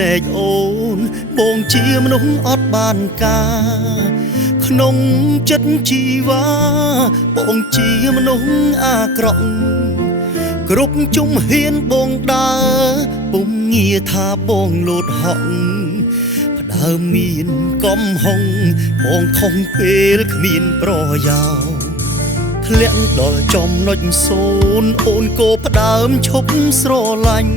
នែកអូនបងជាមនុស្សអត់បានការក្នុងចិត្តជីវ៉ាបងជាមនុស្សអាក្រក់គ្រប់ជុំហ៊ានបងដើរពុំងាថាបងលោតហក់ផ្ដើមមានកំហុងបងខំពេលគ្មានប្រយោជន៍ធ្លាក់ដល់ចំណុចសូន្យអូនក៏ផ្ដើមឈប់ស្រឡាញ់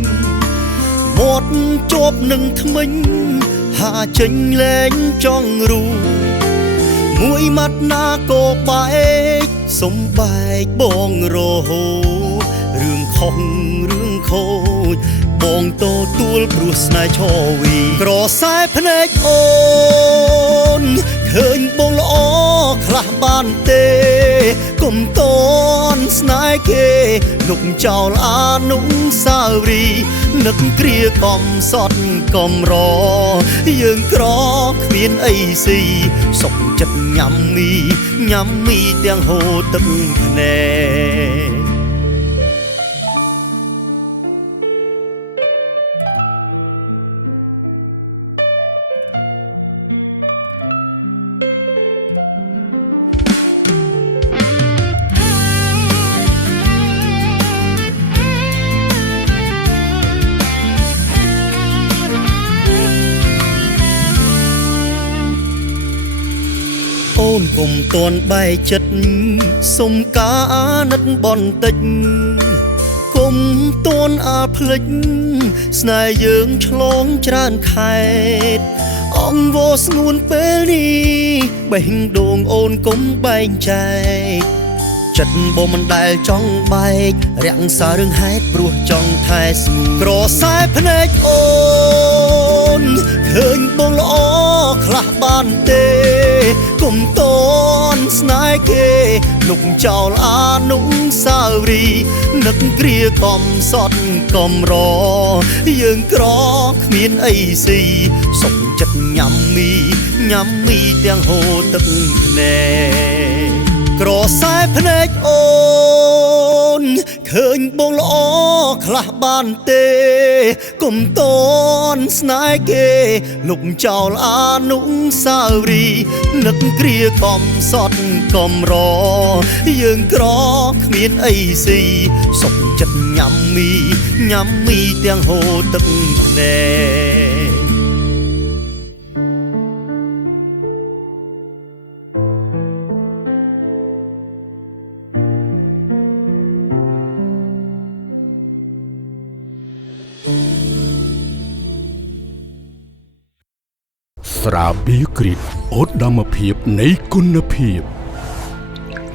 មាត់ជាប់នឹងថ្មិញហាចេញលែងចង់រូមួយម៉ាត់ណាក៏បែកសំបែកបងរហូតរឿងខុសរឿងខូចបងទទួលព្រោះស្នេហ៍ឆវីក្រសែភ្នែកអូនឃើញបងល្អខ្លះបានទេកុំតនស្នេហ៍គេនុកចោលអានុសាវរីយ៍នឹកគ្រាកំសត់កំរយើងក្រគ្មានអីស៊ីសុខចិត្តញ៉ាំមីទាំងហូរទឹកភ្នែកអូនកុំតន់បែកចិត្តសុំការអាណិតបន្តិចកុំតន់អាភ្លេចស្នេហ៍យើងឆ្លងច្រើនខែតអង្វរស្ងួនពេលនេះបេះដូងអូនកុំបែងចែកចិត្តបងមិនដែលចង់បែករាំងសាររឿងហេតុព្រោះចង់ថែស្ងួនក្រសែភ្នែកអូនឃើញបងល្អខ្លះបានទេកុំតនស្នេហ៍គេនុកចោលអានុសាវរីយ៍នឹកគ្រាកំសត់កំរយើងក្រគ្មានអីស៊ីសុខចិត្តញ៉ាំមីទាំងហូរទឹកភ្នែកក្រសែភ្នែកអូនឃើញបងល្អខ្លះបានទេកុំតនស្នេហ៍គេលុកចោលអានុសាវរីយ៍នឹកគ្រាកំសត់កំរយើងក្រគ្មានអីស៊ីសុខចិត្តញ៉ាំមីទាំងហូរទឹកភ្នែកស្រាបៀរគ្រីតអូតដាមភាពនៃគុណភាព